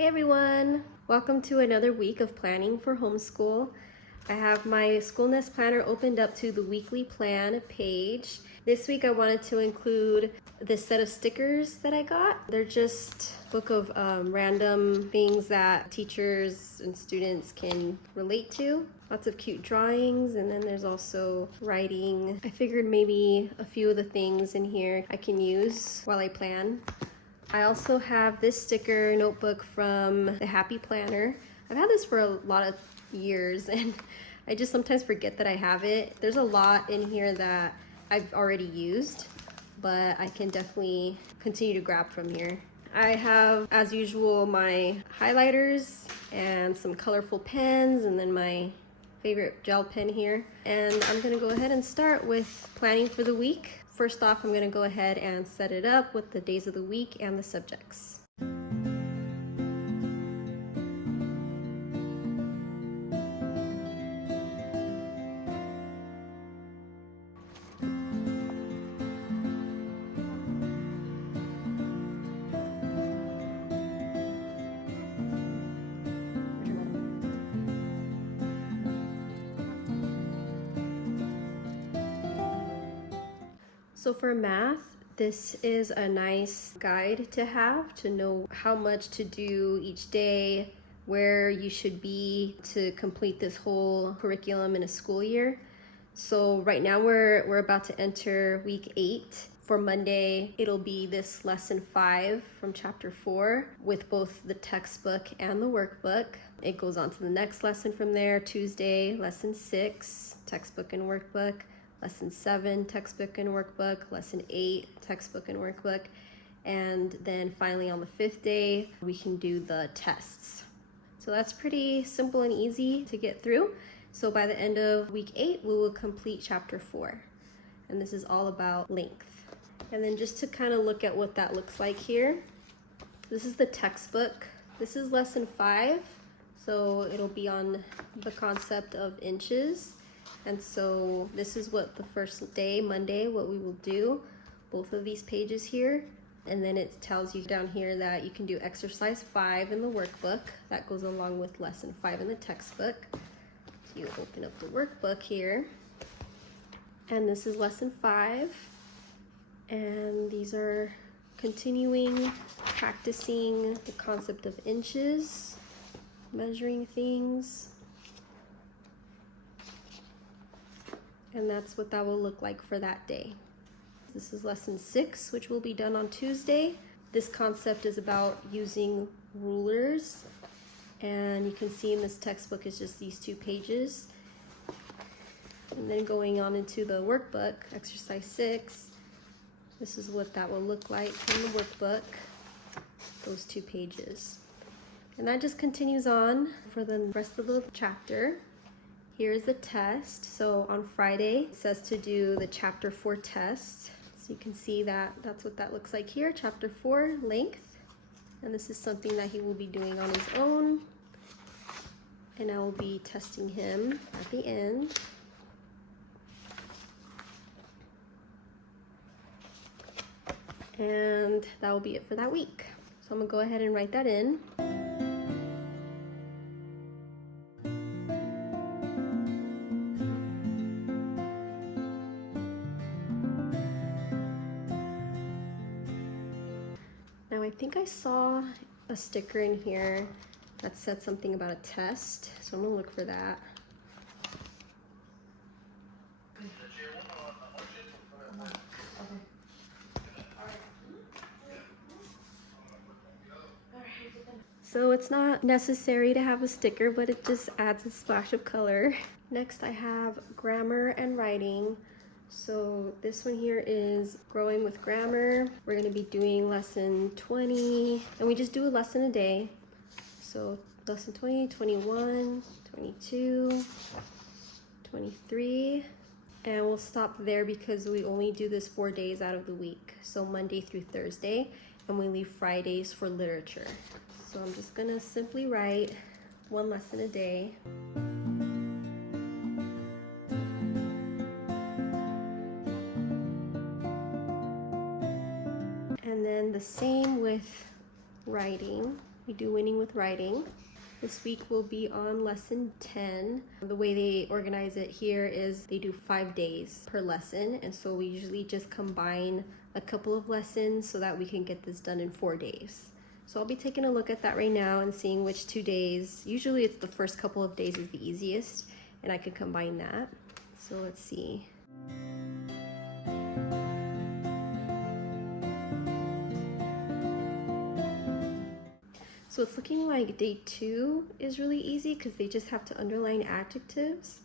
Hey everyone! Welcome to another week of planning for homeschool. I have my Schoolnest planner opened up to the weekly plan page. This week I wanted to include this set of stickers that I got. They're just a book of random things that teachers and students can relate to. Lots of cute drawings, and then there's also writing. I figured maybe a few of the things in here I can use while I plan. I also have this sticker notebook from the Happy Planner. I've had this for a lot of years and I just sometimes forget that I have it. There's a lot in here that I've already used, but I can definitely continue to grab from here. I have, as usual, my highlighters and some colorful pens, and then my favorite gel pen here. And I'm gonna go ahead and start with planning for the week. First off, I'm gonna go ahead and set it up with the days of the week and the subjects. So for math, this is a nice guide to have to know how much to do each day, where you should be to complete this whole curriculum in a school year. So right now we're about to enter week 8. For Monday, it'll be this lesson 5 from chapter 4 with both the textbook and the workbook. It goes on to the next lesson from there. Tuesday, lesson 6, textbook and workbook. Lesson 7, textbook and workbook. Lesson 8, textbook and workbook. And then finally on the 5th day, we can do the tests. So that's pretty simple and easy to get through. So by the end of week 8, we will complete chapter 4. And this is all about length. And then just to kind of look at what that looks like here, this is the textbook. This is lesson 5. So it'll be on the concept of inches. And so this is what the first day, Monday, what we will do, both of these pages here. And then it tells you down here that you can do exercise 5 in the workbook. That goes along with lesson 5 in the textbook. So you open up the workbook here. And this is lesson 5. And these are continuing practicing the concept of inches, measuring things. And that's what that will look like for that day. This is lesson 6, which will be done on Tuesday. This concept is about using rulers. And you can see in this textbook is just these 2 pages. And then going on into the workbook, exercise 6, this is what that will look like in the workbook, those 2 pages. And that just continues on for the rest of the chapter. Here's the test. So on Friday, it says to do the chapter 4 test. So you can see that that's what that looks like here, chapter 4, length. And this is something that he will be doing on his own. And I will be testing him at the end. And that will be it for that week. So I'm gonna go ahead and write that in. Now I think I saw a sticker in here that said something about a test, so I'm gonna look for that. So it's not necessary to have a sticker, but it just adds a splash of color. Next I have grammar and writing. So this one here is growing with grammar. We're gonna be doing lesson 20, and we just do a lesson a day. So lesson 20, 21, 22, 23, and we'll stop there because we only do this 4 days out of the week. So Monday through Thursday, and we leave Fridays for literature. So I'm just gonna simply write 1 lesson a day. And then the same with writing. We do winning with writing. This week will be on lesson 10. The way they organize it here is they do 5 days per lesson, and so we usually just combine a couple of lessons so that we can get this done in 4 days. So I'll be taking a look at that right now and seeing which 2 days. Usually it's the first couple of days is the easiest, and I can combine that. So let's see. So it's looking like day 2 is really easy because they just have to underline adjectives.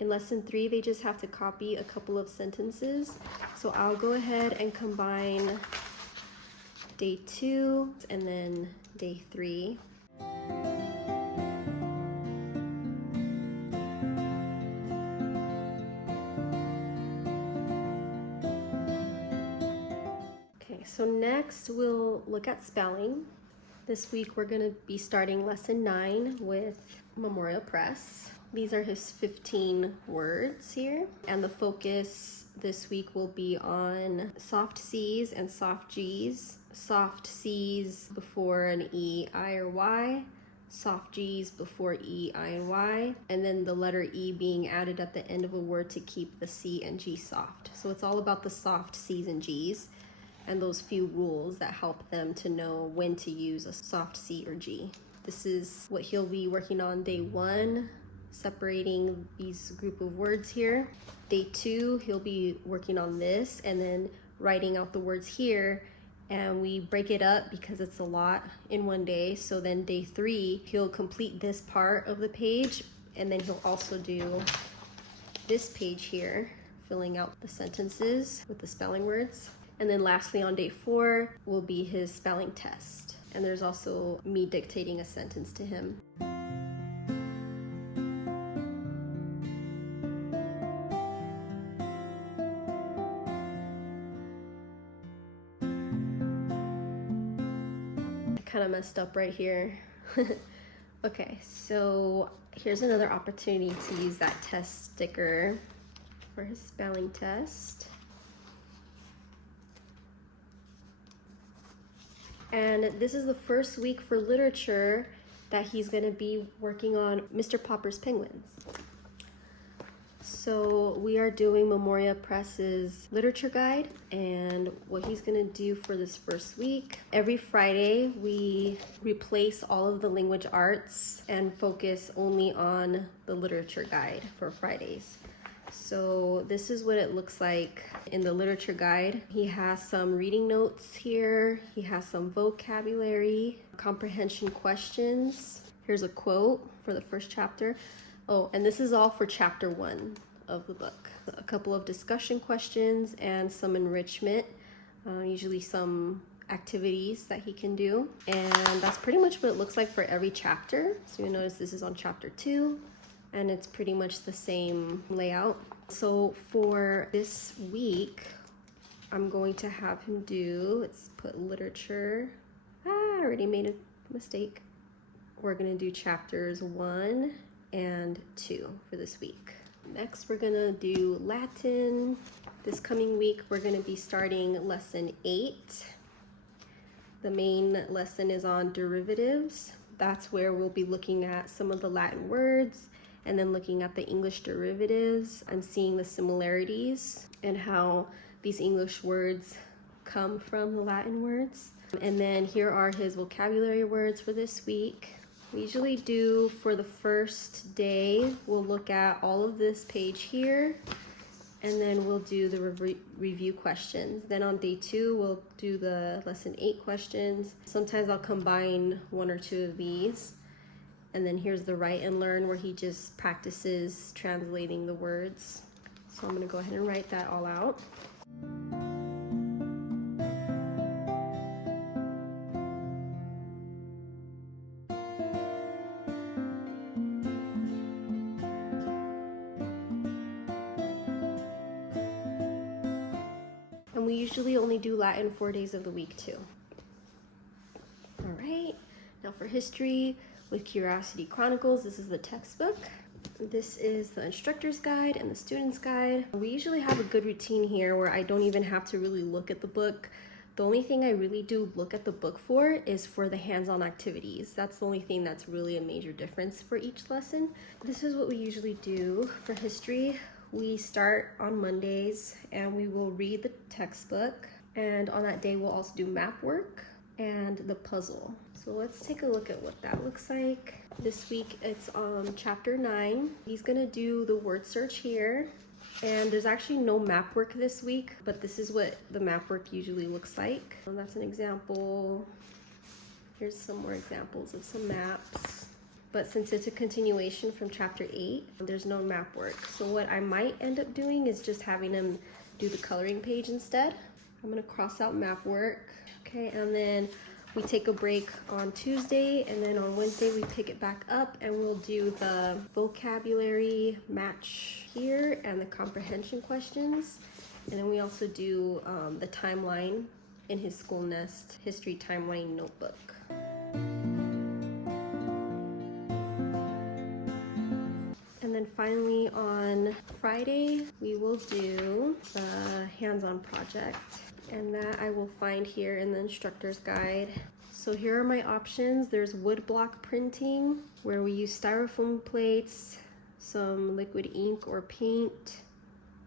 In lesson 3, they just have to copy a couple of sentences. So I'll go ahead and combine day 2 and then day 3. Okay, so next we'll look at spelling. This week we're going to be starting lesson 9 with Memorial Press. These are his 15 words here, and the focus this week will be on soft C's and soft G's. Soft C's before an E, I, or Y, soft G's before E, I, and Y, and then the letter E being added at the end of a word to keep the C and G soft. So it's all about the soft C's and G's and those few rules that help them to know when to use a soft C or G. This is what he'll be working on day 1, separating these group of words here. Day 2, he'll be working on this and then writing out the words here, and we break it up because it's a lot in one day. So then day 3, he'll complete this part of the page, and then he'll also do this page here, filling out the sentences with the spelling words. And then lastly on day 4 will be his spelling test. And there's also me dictating a sentence to him. I kind of messed up right here. Okay, so here's another opportunity to use that test sticker for his spelling test. And this is the first week for literature that he's going to be working on Mr. Popper's Penguins. So we are doing Memoria Press's literature guide, and what he's going to do for this first week, every Friday we replace all of the language arts and focus only on the literature guide for Fridays. So this is what it looks like in the literature guide. He has some reading notes here. He has some vocabulary, comprehension questions. Here's a quote for the first chapter. Oh, and this is all for chapter 1 of the book. A couple of discussion questions and some enrichment, usually some activities that he can do. And that's pretty much what it looks like for every chapter. So you'll notice this is on chapter 2. And it's pretty much the same layout. So for this week, I'm going to have him do, let's put literature. I already made a mistake. We're gonna do chapters 1 and 2 for this week. Next, we're gonna do Latin. This coming week, we're gonna be starting lesson 8. The main lesson is on derivatives. That's where we'll be looking at some of the Latin words and then looking at the English derivatives and seeing the similarities and how these English words come from the Latin words. And then here are his vocabulary words for this week. We usually do, for the first day, we'll look at all of this page here, and then we'll do the review questions. Then on day 2, we'll do the lesson 8 questions. Sometimes I'll combine 1 or 2 of these. And then here's the write and learn, where he just practices translating the words. So I'm gonna go ahead and write that all out. And we usually only do Latin 4 days of the week too. All right, now for history, with Curiosity Chronicles, this is the textbook. This is the instructor's guide and the student's guide. We usually have a good routine here where I don't even have to really look at the book. The only thing I really do look at the book for is for the hands-on activities. That's the only thing that's really a major difference for each lesson. This is what we usually do for history. We start on Mondays and we will read the textbook. And on that day, we'll also do map work and the puzzle. So let's take a look at what that looks like. This week it's chapter 9. He's gonna do the word search here. And there's actually no map work this week, but this is what the map work usually looks like. That's an example. Here's some more examples of some maps. But since it's a continuation from chapter 8, there's no map work. So what I might end up doing is just having him do the coloring page instead. I'm gonna cross out map work. Okay, and then we take a break on Tuesday, and then on Wednesday we pick it back up and we'll do the vocabulary match here and the comprehension questions. And then we also do the timeline in his Schoolnest history timeline notebook. And then finally on Friday, we will do the hands-on project. And that I will find here in the instructor's guide. So here are my options. There's woodblock printing, where we use styrofoam plates, some liquid ink or paint,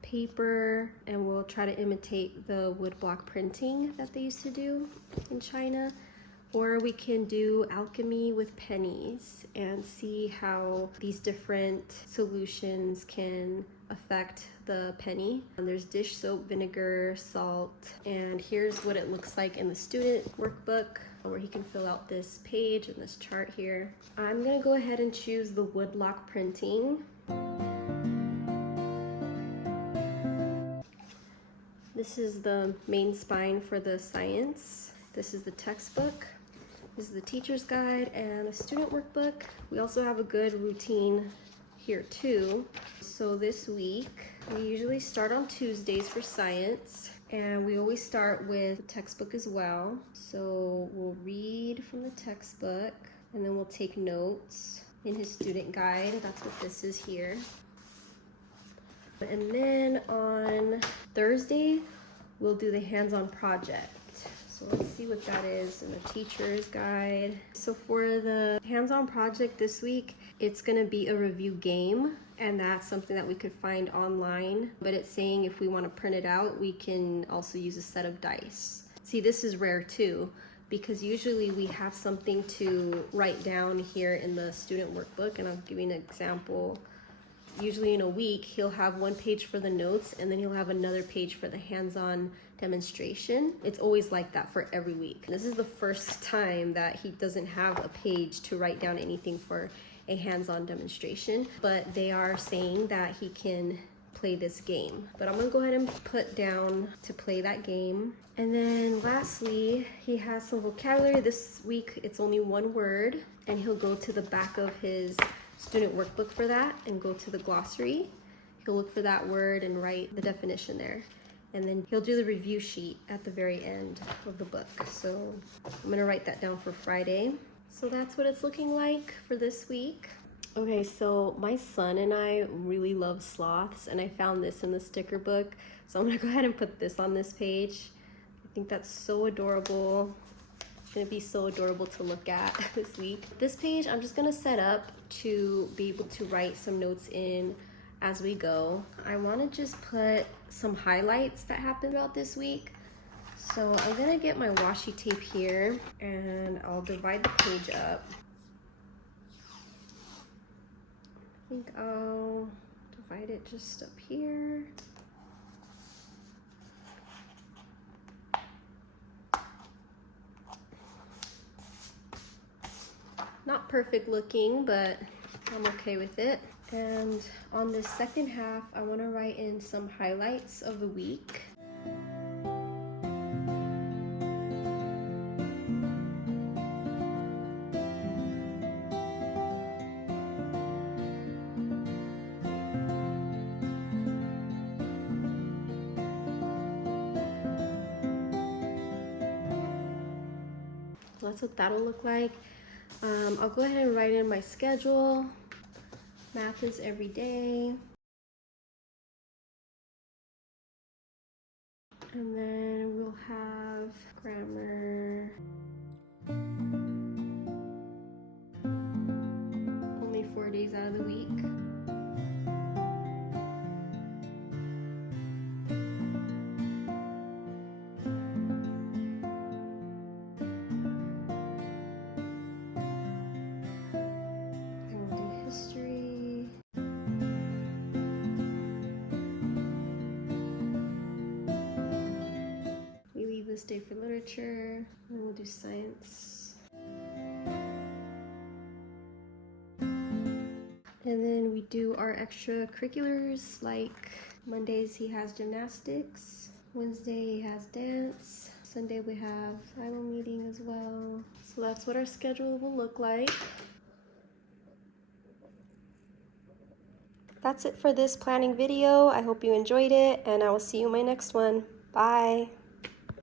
paper, and we'll try to imitate the woodblock printing that they used to do in China. Or we can do alchemy with pennies and see how these different solutions can affect the penny. And there's dish soap, vinegar, salt, and here's what it looks like in the student workbook where he can fill out this page and this chart here. I'm gonna go ahead and choose the woodblock printing. This is the main spine for the science. This is the textbook. This is the teacher's guide and a student workbook. We also have a good routine here too. So this week, we usually start on Tuesdays for science, and we always start with the textbook as well. So we'll read from the textbook, and then we'll take notes in his student guide. That's what this is here. And then on Thursday, we'll do the hands-on project. So let's see what that is in the teacher's guide. So for the hands-on project this week, it's gonna be a review game, and that's something that we could find online, but it's saying if we wanna print it out, we can also use a set of dice. See, this is rare too, because usually we have something to write down here in the student workbook, and I'll give you an example. Usually in a week, he'll have one page for the notes, and then he'll have another page for the hands-on demonstration. It's always like that for every week. This is the first time that he doesn't have a page to write down anything for a hands-on demonstration, but they are saying that he can play this game. But I'm gonna go ahead and put down to play that game. And then lastly, he has some vocabulary. This week, it's only one word, and he'll go to the back of his student workbook for that and go to the glossary. He'll look for that word and write the definition there. And then he'll do the review sheet at the very end of the book. So I'm gonna write that down for Friday. So that's what it's looking like for this week. Okay, so my son and I really love sloths, and I found this in the sticker book. So I'm gonna go ahead and put this on this page. I think that's so adorable. It's gonna be so adorable to look at this week. This page I'm just gonna set up to be able to write some notes in as we go. I wanna just put some highlights that happened throughout this week. So I'm gonna get my washi tape here and I'll divide the page up. I think I'll divide it just up here. Not perfect looking, but I'm okay with it. And on this second half, I want to write in some highlights of the week. That's what that'll look like. I'll go ahead and write in my schedule. Math is every day. And then we'll have grammar. Only 4 days out of the week. And we'll do history. We leave this day for literature, and we'll do science. And then we do our extracurriculars, like Mondays he has gymnastics, Wednesday he has dance, Sunday we have Bible meeting as well. So that's what our schedule will look like. That's it for this planning video. I hope you enjoyed it, and I will see you in my next one. Bye.